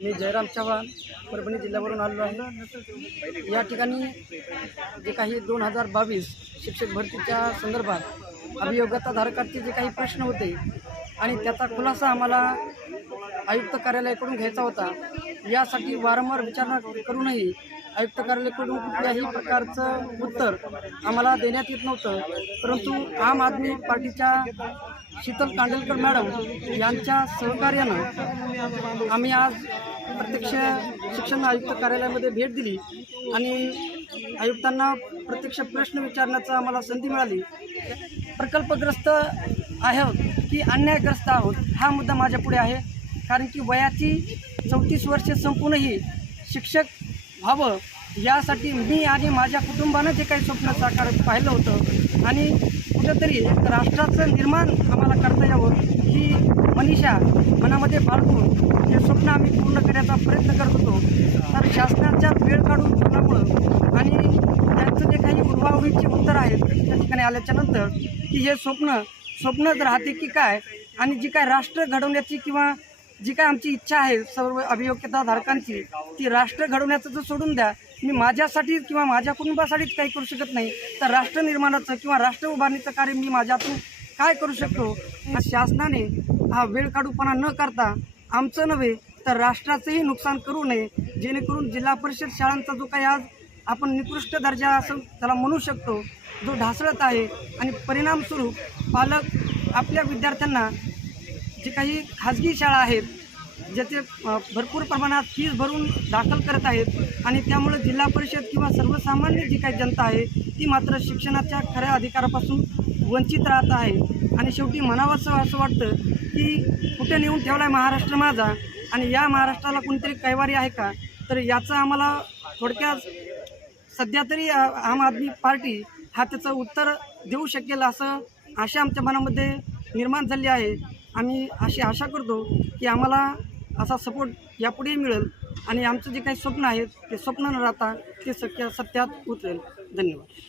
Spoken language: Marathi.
मी जयराम चव्हाण परभणी जिल्ह्यावरून आलो आहे। या ठिकाणी जे काही 2022 शिक्षक भरतीच्या संदर्भात अभियोग्यताधारकांचे जे काही प्रश्न होते आणि त्याचा खुलासा आम्हाला आयुक्त कार्यालयाकडून घ्यायचा होता। यासाठी वारंवार विचारणा करूनही आयुक्त कार्यालयाकडून कुठल्याही प्रकारचं उत्तर आम्हाला देण्यात येत नव्हतं। परंतु आम आदमी पार्टीच्या शीतल कांडलकर मॅडम यांच्या सहकार्यानं आम्ही आज प्रत्यक्ष शिक्षण आयुक्त कार्यालयामध्ये भेट दिली आणि आयुक्तांना प्रत्यक्ष प्रश्न विचारण्याचा आम्हाला संधी मिळाली। प्रकल्पग्रस्त आहोत की अन्यायग्रस्त आहोत हा मुद्दा माझ्यापुढे आहे, कारण की वयाची 34 वर्षे संपूनही शिक्षक व्हावं यासाठी मी आणि माझ्या कुटुंबानं जे काही स्वप्न साकार पाहिलं होतं आणि कुठंतरी एक राष्ट्राचं निर्माण आम्हाला करता यावं ही मनीषा मनामध्ये बाळगून हे स्वप्न आम्ही पूर्ण करण्याचा प्रयत्न करत होतो। तर शासनाच्या वेळ काढून ठेवल्यामुळं आणि त्यांचं जे काही उर्वाउरीची उत्तर आहेत त्या ठिकाणी आल्याच्यानंतर की हे स्वप्नच राहते की काय, आणि जी काय राष्ट्र घडवण्याची किंवा जी काय आमची इच्छा आहे सर्व अभियोग्यताधारकांची ती राष्ट्र घडवण्याचं तर सोडून द्या, मी माझ्यासाठी किंवा माझ्या कुटुंबासाठीच काही करू शकत नाही, तर राष्ट्र निर्माणाचं किंवा राष्ट्र उभारणीचं कार्य मी माझ्यातून काय करू शकतो। शासनाने हा वेळ काढूपणा न करता आमचं नव्हे तर राष्ट्राचंही नुकसान करू नये, जेणेकरून जिल्हा परिषद शाळांचा जो काही आज आपण निकृष्ट दर्जा असं त्याला म्हणू शकतो जो ढासळत आहे आणि परिणामस्वरूप पालक आपल्या विद्यार्थ्यांना जे काही खाजगी शाळा आहेत ज्याचे भरपूर प्रमाणात फीस भरून दाखल करत आहेत आणि त्यामुळे जिल्हा परिषद किंवा सर्वसामान्य जी काही जनता आहे ती मात्र शिक्षणाच्या खऱ्या अधिकारापासून वंचित राहत आहे। आणि शेवटी म्हणावंसं असं वाटतं की कुठे नेऊन ठेवला आहे महाराष्ट्र माझा आणि या महाराष्ट्राला कोणतरी कैवारी आहे का, तर याचं आम्हाला थोडक्यात सध्या तरी आम आदमी पार्टी हा त्याचं उत्तर देऊ शकेल असं आशा आमच्या मनामध्ये निर्माण झाली आहे। आम्ही अशी आशा करतो की आम्हाला असा सपोर्ट यापुढेही मिळेल आणि आमचं जे काही स्वप्न आहेत ते स्वप्न न राहता ते सत्यात उतरेल। धन्यवाद।